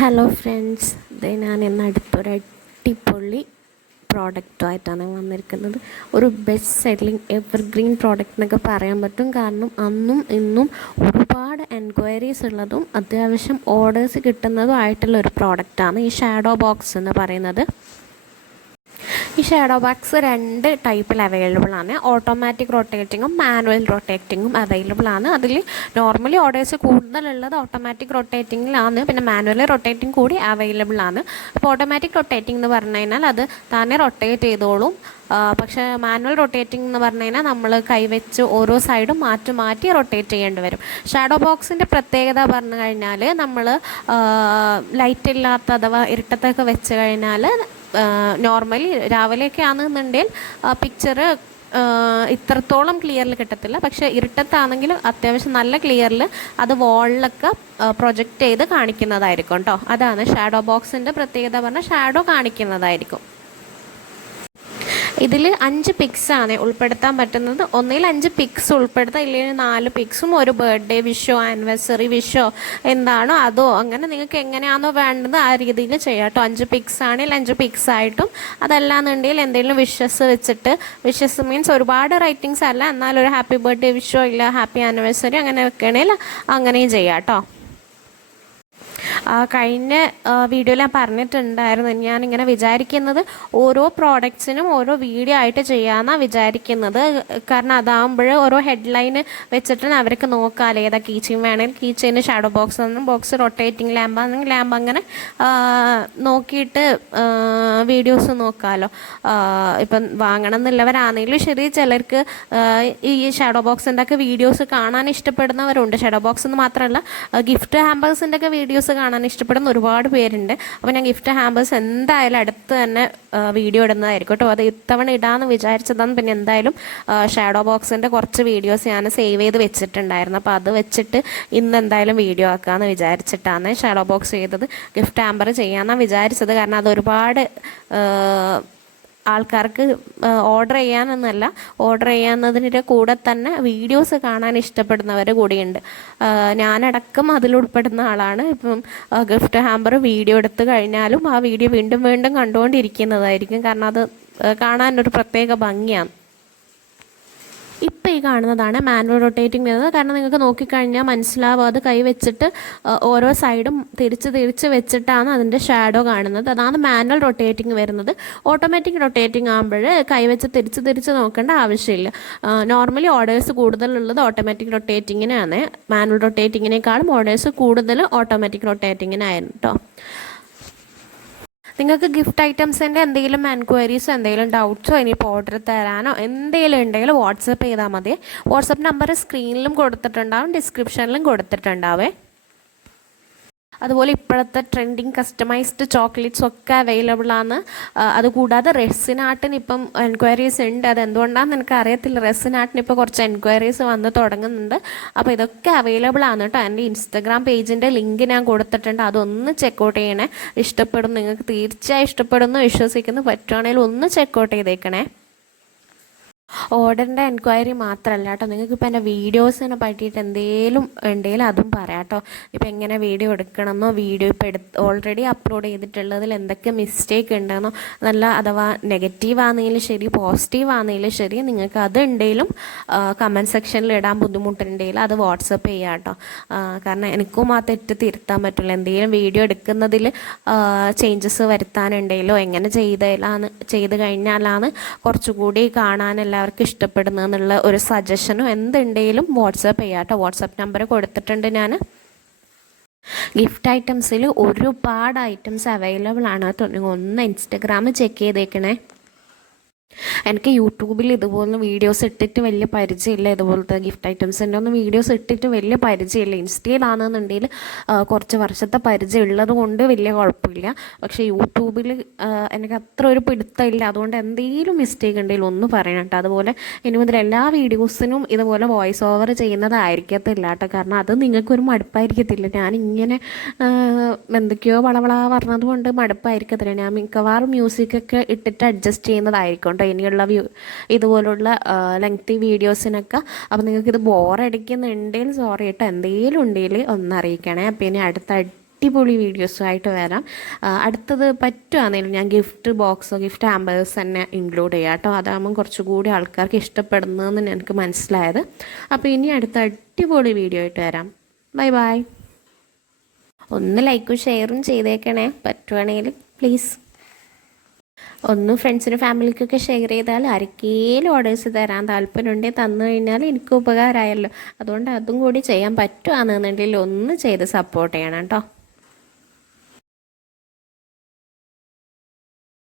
Hello friends, ഇത് ഞാൻ ഇന്ന് അടുത്തൊരു അടിപൊളി പ്രോഡക്റ്റുമായിട്ടാണ് വന്നിരിക്കുന്നത്. ഒരു ബെസ്റ്റ് സെല്ലിങ് എവർഗ്രീൻ പ്രോഡക്റ്റ് എന്നൊക്കെ പറയാൻ പറ്റും. കാരണം അന്നും ഇന്നും ഒരുപാട് എൻക്വയറീസ് ഉള്ളതും അത്യാവശ്യം ഓർഡേഴ്സ് കിട്ടുന്നതും ആയിട്ടുള്ള ഒരു പ്രോഡക്റ്റാണ് ഈ ഷാഡോ ബോക്സ് എന്ന് പറയുന്നത്. ഈ ഷാഡോ ബോക്സ് രണ്ട് ടൈപ്പിൽ അവൈലബിൾ ആണ്. ഓട്ടോമാറ്റിക് റൊട്ടേറ്റിങ്ങും മാനുവൽ റൊട്ടേറ്റിങ്ങും അവൈലബിൾ ആണ്. അതിൽ നോർമലി ഓർഡേഴ്സ് കൂടുതലുള്ളത് ഓട്ടോമാറ്റിക് റൊട്ടേറ്റിങ്ങിലാണ്, പിന്നെ മാനുവൽ റൊട്ടേറ്റിംഗ് കൂടി അവൈലബിൾ ആണ്. അപ്പോൾ ഓട്ടോമാറ്റിക് റൊട്ടേറ്റിംഗ് എന്ന് പറഞ്ഞു കഴിഞ്ഞാൽ അത് തന്നെ റൊട്ടേറ്റ് ചെയ്തോളും. പക്ഷേ മാനുവൽ റൊട്ടേറ്റിംഗ് എന്ന് പറഞ്ഞു കഴിഞ്ഞാൽ നമ്മൾ കൈവച്ച് ഓരോ സൈഡും മാറ്റി മാറ്റി റൊട്ടേറ്റ് ചെയ്യേണ്ടി വരും. ഷാഡോ ബോക്സിൻ്റെ പ്രത്യേകത പറഞ്ഞു കഴിഞ്ഞാൽ നമ്മൾ ലൈറ്റ് ഇല്ലാത്ത അഥവാ ഇരുട്ടത്തൊക്കെ വെച്ച് കഴിഞ്ഞാൽ നോർമലി രാവിലെയൊക്കെ ആണെന്നുണ്ടെങ്കിൽ പിക്ചർ ഇത്രത്തോളം ക്ലിയറിൽ കിട്ടത്തില്ല. പക്ഷേ ഇരുട്ടത്താണെങ്കിലും അത്യാവശ്യം നല്ല ക്ലിയറിൽ അത് വാളിലൊക്കെ പ്രൊജക്റ്റ് ചെയ്ത് കാണിക്കുന്നതായിരിക്കും കേട്ടോ. അതാണ് ഷാഡോ ബോക്സിൻ്റെ പ്രത്യേകത, പറഞ്ഞാൽ ഷാഡോ കാണിക്കുന്നതായിരിക്കും. ഇതിൽ 5 പിക്സാണ് ഉൾപ്പെടുത്താൻ പറ്റുന്നത്. ഒന്നിൽ 5 പിക്സ് ഉൾപ്പെടുത്താം, ഇല്ലെങ്കിൽ 4 പിക്സും ഒരു ബർത്ത്ഡേ വിഷോ ആനിവേഴ്സറി വിഷോ എന്താണോ അതോ അങ്ങനെ നിങ്ങൾക്ക് എങ്ങനെയാണോ വേണ്ടത് ആ രീതിയിൽ ചെയ്യാം കേട്ടോ. 5 പിക്സ് ആണെങ്കിൽ 5 പിക്സ് ആയിട്ടും, അതല്ലാന്നുണ്ടെങ്കിൽ എന്തെങ്കിലും വിഷസ് വെച്ചിട്ട്, വിഷസ് മീൻസ് ഒരുപാട് റൈറ്റിങ്സ് അല്ല, എന്നാലൊരു ഹാപ്പി ബർത്ത്ഡേ വിഷോ ഇല്ല ഹാപ്പി ആനിവേഴ്സറി അങ്ങനെ വെക്കണമെങ്കിൽ അങ്ങനെയും ചെയ്യാം കേട്ടോ. കഴിഞ്ഞ വീഡിയോയിൽ ഞാൻ പറഞ്ഞിട്ടുണ്ടായിരുന്നു, ഞാനിങ്ങനെ വിചാരിക്കുന്നത് ഓരോ പ്രോഡക്റ്റ്സിനും ഓരോ വീഡിയോ ആയിട്ട് ചെയ്യാമെന്നാണ് വിചാരിക്കുന്നത്. കാരണം അതാകുമ്പോൾ ഓരോ ഹെഡ്ലൈന് വെച്ചിട്ട് അവർക്ക് നോക്കാമല്ലോ ഏതാ കീച്ചെയിൻ വേണമെങ്കിൽ കീച്ചെയിന്, ഷാഡോ ബോക്സ് ആണെങ്കിൽ ബോക്സ്, റൊട്ടേറ്റിംഗ് ലാമ്പ് ആണെങ്കിൽ ലാമ്പ്, അങ്ങനെ നോക്കിയിട്ട് വീഡിയോസ് നോക്കാമല്ലോ. ഇപ്പം വാങ്ങണം എന്നുള്ളവരാണെങ്കിലും ശരി, ചിലർക്ക് ഈ ഷാഡോ ബോക്സിൻ്റെ ഒക്കെ വീഡിയോസ് കാണാൻ ഇഷ്ടപ്പെടുന്നവരുണ്ട്. ഷാഡോ ബോക്സ് എന്ന് മാത്രമല്ല, ഗിഫ്റ്റ് ഹാമ്പേഴ്സിൻ്റെ ഒക്കെ വീഡിയോസ് കാണാൻ ഇഷ്ടപ്പെടുന്ന ഒരുപാട് പേരുണ്ട്. അപ്പോൾ ഞാൻ ഗിഫ്റ്റ് ഹാമ്പേഴ്സ് എന്തായാലും അടുത്ത് തന്നെ വീഡിയോ ഇടുന്നതായിരിക്കും കേട്ടോ. അത് ഇത്തവണ ഇടാമെന്ന് വിചാരിച്ചതാണ്. പിന്നെ എന്തായാലും ഷാഡോ ബോക്സിൻ്റെ കുറച്ച് വീഡിയോസ് ഞാൻ സേവ് ചെയ്ത് വെച്ചിട്ടുണ്ടായിരുന്നു. അപ്പോൾ അത് വെച്ചിട്ട് ഇന്ന് എന്തായാലും വീഡിയോ ആക്കാമെന്ന് വിചാരിച്ചിട്ടാണ് ഷാഡോ ബോക്സ് ചെയ്തത്. ഗിഫ്റ്റ് ഹാമ്പർ ചെയ്യാമെന്നാണ് വിചാരിച്ചത്. കാരണം അത് ഒരുപാട് ആൾക്കാർക്ക് ഓർഡർ ചെയ്യാനൊന്നല്ല, ഓർഡർ ചെയ്യാവുന്നതിൻ്റെ കൂടെ തന്നെ വീഡിയോസ് കാണാൻ ഇഷ്ടപ്പെടുന്നവർ കൂടിയുണ്ട്. ഞാനടക്കം അതിലുൾപ്പെടുന്ന ആളാണ്. ഇപ്പം ഗിഫ്റ്റ് ഹാമ്പർ വീഡിയോ എടുത്ത് കഴിഞ്ഞാലും ആ വീഡിയോ വീണ്ടും വീണ്ടും കണ്ടുകൊണ്ടിരിക്കുന്നതായിരിക്കും. കാരണം അത് കാണാനൊരു പ്രത്യേക ഭംഗിയാണ്. ഇപ്പോൾ ഈ കാണുന്നതാണ് മാനുവൽ റൊട്ടേറ്റിംഗ് വരുന്നത്. കാരണം നിങ്ങൾക്ക് നോക്കിക്കഴിഞ്ഞാൽ മനസ്സിലാവും, അത് കൈ വെച്ചിട്ട് ഓരോ സൈഡും തിരിച്ച് വെച്ചിട്ടാണ് അതിൻ്റെ ഷാഡോ കാണുന്നത്. അതാണ് മാനുവൽ റൊട്ടേറ്റിംഗ് വരുന്നത്. ഓട്ടോമാറ്റിക് റൊട്ടേറ്റിംഗ് ആകുമ്പോൾ കൈവച്ച് തിരിച്ച് നോക്കേണ്ട ആവശ്യമില്ല. നോർമലി ഓർഡേഴ്സ് കൂടുതലുള്ളത് ഓട്ടോമാറ്റിക് റൊട്ടേറ്റിങ്ങിനാണ്. മാനുവൽ റൊട്ടേറ്റിങ്ങിനേക്കാളും ഓർഡേഴ്സ് കൂടുതൽ ഓട്ടോമാറ്റിക് റൊട്ടേറ്റിങ്ങിനായിരുന്നു കേട്ടോ. നിങ്ങൾക്ക് ഗിഫ്റ്റ് ഐറ്റംസിൻ്റെ എന്തെങ്കിലും എൻക്വയറീസോ എന്തെങ്കിലും ഡൗട്ട്സോ ഇനിയിപ്പോൾ ഓർഡർ തരാനോ എന്തെങ്കിലും ഉണ്ടെങ്കിൽ വാട്സപ്പ് ചെയ്താൽ മതി. വാട്സപ്പ് നമ്പർ സ്ക്രീനിലും കൊടുത്തിട്ടുണ്ടാവും, ഡിസ്ക്രിപ്ഷനിലും കൊടുത്തിട്ടുണ്ടാവേ. അതുപോലെ ഇപ്പോഴത്തെ ട്രെൻഡിങ് കസ്റ്റമൈസ്ഡ് ചോക്ലേറ്റ്സ് ഒക്കെ അവൈലബിൾ ആണ്. അതുകൂടാതെ റെസിൻ ആർട്ടിന് ഇപ്പം എൻക്വയറീസ് ഉണ്ട്. അതെന്തുകൊണ്ടാണെന്ന് എനിക്ക് അറിയത്തില്ല. റെസിൻ ആർട്ടിന് ഇപ്പോൾ കുറച്ച് എൻക്വയറീസ് വന്ന് തുടങ്ങുന്നുണ്ട്. അപ്പോൾ ഇതൊക്കെ അവൈലബിൾ ആണ് കേട്ടോ. എൻ്റെ ഇൻസ്റ്റഗ്രാം പേജിൻ്റെ ലിങ്ക് ഞാൻ കൊടുത്തിട്ടുണ്ട്, അതൊന്ന് ചെക്കൗട്ട് ചെയ്യണേ. ഇഷ്ടപ്പെടും, നിങ്ങൾക്ക് തീർച്ചയായും ഇഷ്ടപ്പെടുന്നു വിശ്വസിക്കുന്നു. പറ്റുവാണെങ്കിൽ ഒന്ന് ചെക്കൗട്ട് ചെയ്തേക്കണേ. ഓർഡറിൻ്റെ എൻക്വയറി മാത്രമല്ല കേട്ടോ, നിങ്ങൾക്കിപ്പോൾ എൻ്റെ വീഡിയോസിനെ പറ്റിയിട്ട് എന്തെങ്കിലും ഉണ്ടെങ്കിൽ അതും പറയാം കേട്ടോ. ഇപ്പോൾ എങ്ങനെ വീഡിയോ എടുക്കണമെന്നോ, വീഡിയോ ഇപ്പോൾ ഓൾറെഡി അപ്ലോഡ് ചെയ്തിട്ടുള്ളതിൽ എന്തൊക്കെ മിസ്റ്റേക്ക് ഉണ്ടെന്നോ, നല്ല അഥവാ നെഗറ്റീവ് ആണെങ്കിലും ശരി പോസിറ്റീവ് ആണെങ്കിലും ശരി, നിങ്ങൾക്ക് അതുണ്ടെങ്കിലും കമൻറ്റ് സെക്ഷനിൽ ഇടാൻ ബുദ്ധിമുട്ടുണ്ടെങ്കിൽ അത് വാട്സപ്പ് ചെയ്യാം കേട്ടോ. കാരണം എനിക്കും ആ തെറ്റ് തിരുത്താൻ പറ്റില്ല. എന്തെങ്കിലും വീഡിയോ എടുക്കുന്നതിൽ ചേഞ്ചസ് വരുത്താനുണ്ടെങ്കിലോ എങ്ങനെ ചെയ്ത് കഴിഞ്ഞാലാണ് കുറച്ചുകൂടി കാണാനെല്ലാം അവർക്ക് ഇഷ്ടപ്പെടുന്നതെന്നുള്ള ഒരു സജഷനോ എന്തുണ്ടെങ്കിലും വാട്സപ്പ് ചെയ്യാം കേട്ടോ. വാട്സപ്പ് നമ്പർ കൊടുത്തിട്ടുണ്ട് ഞാൻ. ഗിഫ്റ്റ് ഐറ്റംസിൽ ഒരുപാട് ഐറ്റംസ് അവൈലബിൾ ആണ് കേട്ടോ. നിങ്ങൾ ഒന്ന് ഇൻസ്റ്റഗ്രാം ചെക്ക് ചെയ്തേക്കണേ. എനിക്ക് യൂട്യൂബിൽ ഇതുപോലെ വീഡിയോസ് ഇട്ടിട്ട് വലിയ പരിചയമില്ല. ഇതുപോലത്തെ ഗിഫ്റ്റ് ഐറ്റംസിൻ്റെ ഒന്നും വീഡിയോസ് ഇട്ടിട്ട് വലിയ പരിചയമില്ല. ഇൻസ്റ്റയിലാണെന്നുണ്ടെങ്കിൽ കുറച്ച് വർഷത്തെ പരിചയം ഉള്ളത് കൊണ്ട് വലിയ കുഴപ്പമില്ല. പക്ഷേ യൂട്യൂബിൽ എനിക്ക് അത്ര ഒരു പിടുത്തമില്ല. അതുകൊണ്ട് എന്തെങ്കിലും മിസ്റ്റേക്ക് ഉണ്ടെങ്കിൽ ഒന്ന് പറയണം കേട്ടോ. അതുപോലെ ഇനി മുതൽ എല്ലാ വീഡിയോസിനും ഇതുപോലെ വോയിസ് ഓവർ ചെയ്യുന്നതായിരിക്കത്തില്ല കേട്ടോ. കാരണം അത് നിങ്ങൾക്കൊരു മടുപ്പായിരിക്കത്തില്ല. ഞാനിങ്ങനെ എന്തൊക്കെയോ വളവള പറഞ്ഞത് കൊണ്ട് മടുപ്പായിരിക്കത്തില്ല. ഞാൻ മിക്കവാറും മ്യൂസിക്കൊക്കെ ഇട്ടിട്ട് അഡ്ജസ്റ്റ് ചെയ്യുന്നതായിരിക്കും ഇനിയുള്ള ഇതുപോലുള്ള ലെങ്തി വീഡിയോസിനൊക്കെ. അപ്പോൾ നിങ്ങൾക്കിത് ബോറടിക്കുന്നുണ്ടെങ്കിൽ സോറി കേട്ടോ, എന്തെങ്കിലും ഉണ്ടെങ്കിൽ ഒന്നറിയിക്കണേ. അപ്പോൾ ഇനി അടുത്ത അടിപൊളി വീഡിയോസുമായിട്ട് വരാം. അടുത്തത് പറ്റുകയാണെങ്കിലും ഞാൻ ഗിഫ്റ്റ് ബോക്സോ ഗിഫ്റ്റ് ഹാമ്പേഴ്സ് തന്നെ ഇൻക്ലൂഡ് ചെയ്യാം കേട്ടോ. അതാകുമ്പം കുറച്ചുകൂടി ആൾക്കാർക്ക് ഇഷ്ടപ്പെടുന്നതെന്ന് എനിക്ക് മനസ്സിലായത്. അപ്പോൾ ഇനി അടുത്ത അടിപൊളി വീഡിയോ ആയിട്ട് വരാം. Bye bye. ഒന്ന് ലൈക്കും ഷെയറും ചെയ്തേക്കണേ പറ്റുവാണെങ്കിൽ പ്ലീസ്. ഒന്ന് ഫ്രണ്ട്സിനും ഫാമിലിക്കൊക്കെ ഷെയർ ചെയ്താൽ ആർക്കെങ്കിലും ഓർഡേഴ്സ് തരാൻ താല്പര്യമുണ്ടെങ്കിൽ തന്നു കഴിഞ്ഞാൽ എനിക്ക് ഉപകാരമായല്ലോ. അതുകൊണ്ട് അതും കൂടി ചെയ്യാൻ പറ്റുകയാണെന്നുണ്ടെങ്കിൽ ഒന്ന് ചെയ്ത് സപ്പോർട്ട് ചെയ്യണം കേട്ടോ.